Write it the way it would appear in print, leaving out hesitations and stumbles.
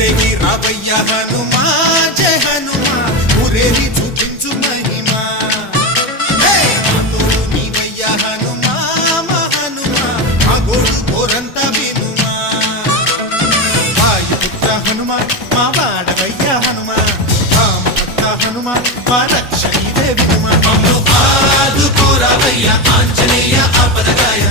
ఊరేగి రావయ్య హనుమా జయ హనుమా ఊరేగి చూపించు మహిమా తోడు నీవయ్య హనుమా మా హనుమా మా గోడు కోరంత వినుమా వాయుపుత్ర హనుమా మా వాడవయ్య హనుమా రామభక్త హనుమా మా రక్ష ఇదే వినుమా ఆదుకోరావయ్య ఆంజనేయ ఆపదగాయ